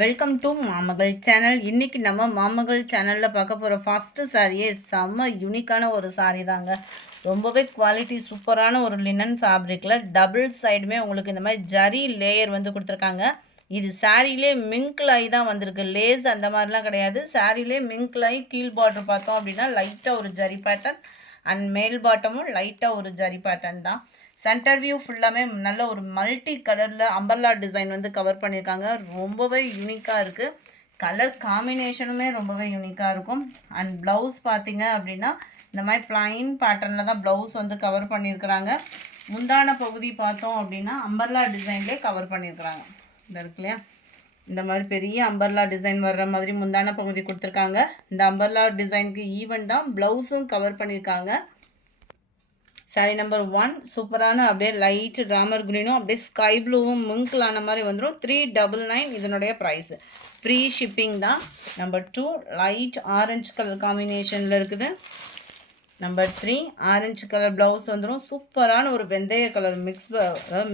Welcome to மாமகள் channel. இன்றைக்கி நம்ம மாமகள் சேனலில் பார்க்க போகிற ஃபஸ்ட்டு சாரியே செம்ம யூனிக்கான ஒரு சாரீ தாங்க. ரொம்பவே குவாலிட்டி சூப்பரான ஒரு லினன் ஃபேப்ரிக்கில் டபுள் சைடுமே உங்களுக்கு இந்த மாதிரி ஜரி லேயர் வந்து கொடுத்துருக்காங்க. இது சாரிலே மிங்க்லாகி தான் வந்திருக்கு, லேஸ் அந்த மாதிரிலாம் கிடையாது. சாரிலே மிங்க்லாகி கீழ் பார்டர் பார்த்தோம் அப்படின்னா லைட்டாக ஒரு ஜரி பேட்டர்ன் அண்ட் மேல் பாட்டமும் லைட்டாக ஒரு ஜரி பேட்டர்ன் தான். சென்டர் வியூ ஃபுல்லாமே நல்ல ஒரு மல்டி கலரில் அம்பர்லா டிசைன் வந்து கவர் பண்ணியிருக்காங்க. ரொம்பவே யூனிக்காக இருக்குது. கலர் காம்பினேஷனுமே ரொம்பவே யூனிக்காக இருக்கும். அண்ட் ப்ளவுஸ் பார்த்தீங்க அப்படின்னா இந்த மாதிரி பிளைன் பேட்டர்னில் தான் ப்ளவுஸ் வந்து கவர் பண்ணியிருக்கிறாங்க. முந்தான பகுதி பார்த்தோம் அப்படின்னா அம்பர்லா டிசைன்லேயே கவர் பண்ணியிருக்கிறாங்க. இந்த இருக்கு இல்லையா, இந்த மாதிரி பெரிய அம்பர்லா டிசைன் வர்ற மாதிரி முந்தான பகுதி கொடுத்துருக்காங்க. இந்த அம்பர்லா டிசைனுக்கு ஈவன் தான் ப்ளவுஸும் கவர் பண்ணியிருக்காங்க. சாரி நம்பர் 1 சூப்பரான அப்படியே லைட் ராமர் க்ரீனும் அப்படியே ஸ்கை ப்ளூவும் மிங்கிளான மாதிரி வந்துடும். 399 இதனுடைய ப்ரைஸ். ஃப்ரீ ஷிப்பிங் தான். நம்பர் 2 லைட் ஆரஞ்சு கலர் காம்பினேஷனில் இருக்குது. நம்பர் 3 ஆரஞ்சு கலர் ப்ளவுஸ் வந்துடும். சூப்பரான ஒரு வெந்தய கலர்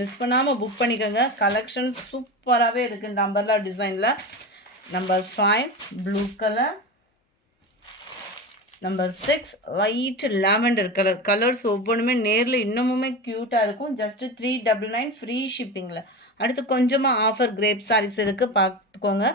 மிஸ் பண்ணாமல் புக் பண்ணிக்கோங்க. கலெக்ஷன் சூப்பராகவே இருக்குது இந்த அம்பர்லா டிசைனில். Number 5 blue colour. Number 6 white lavender colour. Colours ஒவ்வொன்றுமே நேரில் இன்னமுமே க்யூட்டாக இருக்கும். ஜஸ்ட்டு 399 ஃப்ரீ ஷிப்பிங்கில். அடுத்து கொஞ்சமாக ஆஃபர் கிரேப் சாரீஸ் இருக்குது, பார்த்துக்கோங்க.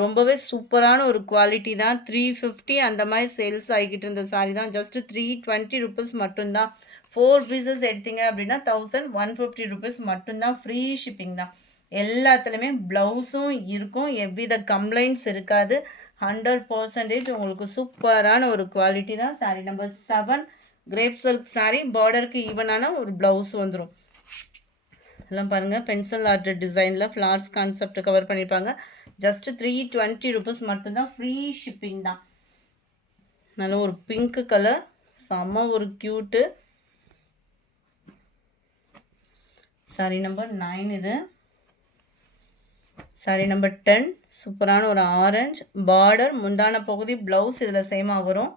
ரொம்பவே சூப்பரான ஒரு குவாலிட்டி தான். 350 அந்த மாதிரி சேல்ஸ் ஆகிக்கிட்டு இருந்த சாரீ தான். ஜஸ்ட்டு 320 ருபீஸ் மட்டும்தான். 4 பீசஸ் எடுத்தீங்க அப்படின்னா 1150 ருபீஸ் மட்டும்தான். ஃப்ரீ ஷிப்பிங் தான். எல்லாத்துலேயுமே ப்ளவுஸும் இருக்கும், எவ்வித கம்ப்ளைண்ட்ஸ் இருக்காது. 100% உங்களுக்கு சூப்பரான ஒரு குவாலிட்டி தான். Sari number 7 crepe silk sari. பார்டருக்கு ஈவனான ஒரு ப்ளவுஸ் வந்துடும். எல்லாம் பாருங்கள், பென்சில் ஆர்ட் டிசைனில் ஃப்ளார்ஸ் கான்செப்ட் கவர் பண்ணியிருப்பாங்க. ஜஸ்ட்டு 320 ருபீஸ் மட்டும்தான். ஃப்ரீ ஷிப்பிங் தான். நல்ல ஒரு பிங்க் கலர், செம்ம ஒரு க்யூட்டு. சாரீ நம்பர் 9 இது. சாரீ நம்பர் 10 சூப்பரான ஒரு ஆரஞ்சு பார்டர், முந்தான பகுதி ப்ளவுஸ் இதில் சேமாக வரும்.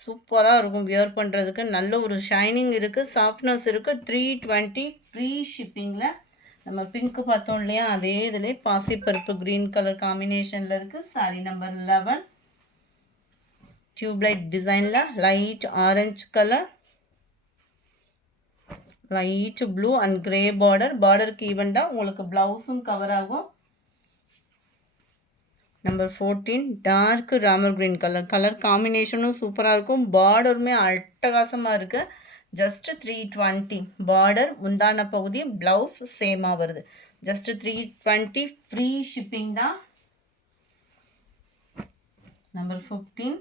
சூப்பராக இருக்கும் வியர் பண்ணுறதுக்கு. நல்ல ஒரு ஷைனிங் இருக்குது, சாஃப்ட்னஸ் இருக்குது. 320 ஃப்ரீ ஷிப்பிங்கில். நம்ம பிங்க்கு பார்த்தோம் இல்லையா, அதே இதிலே பாசிப்பருப்பு க்ரீன் கலர் காம்பினேஷனில் இருக்குது. சாரீ நம்பர் 11 டியூப்லைட் டிசைனில் light orange colour, light blue and grey border. பார்டருக்கு ஈவன் தான் உங்களுக்கு ப்ளவுஸும் கவர் ஆகும். Number 14 dark Ramar green colour. Colour காம்பினேஷனும் சூப்பராக இருக்கும். பார்டருமே அட்டகாசமாக இருக்குது. ஜஸ்ட்டு 320 பார்டர், முந்தான பகுதி ப்ளவுஸ் சேமாக வருது. ஜஸ்ட்டு 320 ஃப்ரீ ஷிப்பிங் தான். Number 15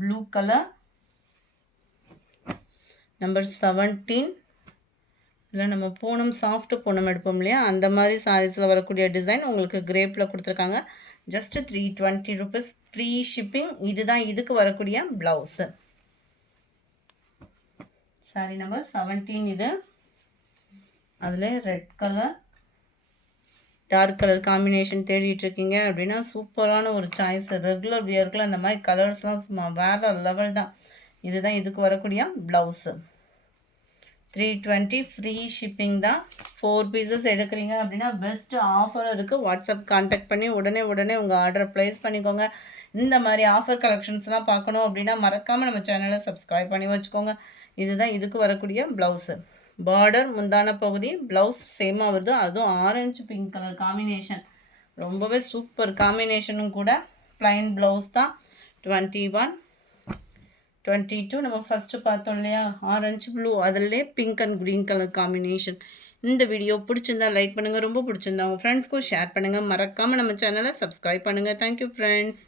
blue colour. நம்பர் 17 இதில் நம்ம பூனம் சாஃப்ட் பூனம் எடுப்போம் இல்லையா, அந்த மாதிரி சாரீஸில் வரக்கூடிய டிசைன் உங்களுக்கு கிரேப்பில் கொடுத்துருக்காங்க. Just 320 rupees free shipping. இதுதான் இதுக்கு வரக்கூடிய ப்ளவுஸு. சாரி நம்பர் 17 இது. அதில் red colour dark colour combination தேடிட்டு இருக்கீங்க அப்படின்னா சூப்பரான ஒரு சாய்ஸ். ரெகுலர் வியர்க்கில் அந்த மாதிரி கலர்ஸ்லாம் சும்மா வேறு லெவல் தான். இதுதான் இதுக்கு வரக்கூடிய ப்ளவுஸு. 320 ஃப்ரீ ஷிப்பிங் தான். 4 பீசஸ் எடுக்கிறீங்க அப்படின்னா பெஸ்ட் ஆஃபர் இருக்குது. வாட்ஸ்அப் கான்டாக்ட் பண்ணி உடனே உங்கள் ஆர்டர் ப்ளேஸ் பண்ணிக்கோங்க. இந்த மாதிரி ஆஃபர் கலெக்ஷன்ஸ்லாம் பார்க்கணும் அப்படின்னா மறக்காமல் நம்ம சேனலை சப்ஸ்கிரைப் பண்ணி வச்சுக்கோங்க. இதுதான் இதுக்கு வரக்கூடிய ப்ளவுஸு. பார்டர், முந்தான பகுதி, ப்ளவுஸ் சேமாக வருது. அதுவும் ஆரஞ்சு பிங்க் கலர் காம்பினேஷன். ரொம்பவே சூப்பர் காம்பினேஷனும் கூட. ப்ளைன் ப்ளவுஸ் தான். 21 22 நம்ம ஃபஸ்ட்டு பார்த்தோம் இல்லையா, ஆரஞ்சு ப்ளூ, அதிலே pink and green colour combination. இந்த வீடியோ பிடிச்சிருந்தா லைக் பண்ணுங்கள், ரொம்ப பிடிச்சிருந்தா உங்கள் ஃப்ரெண்ட்ஸ்க்கும் ஷேர் பண்ணுங்கள். மறக்காமல் நம்ம சேனலை சப்ஸ்கிரைப் பண்ணுங்கள். Thank you friends.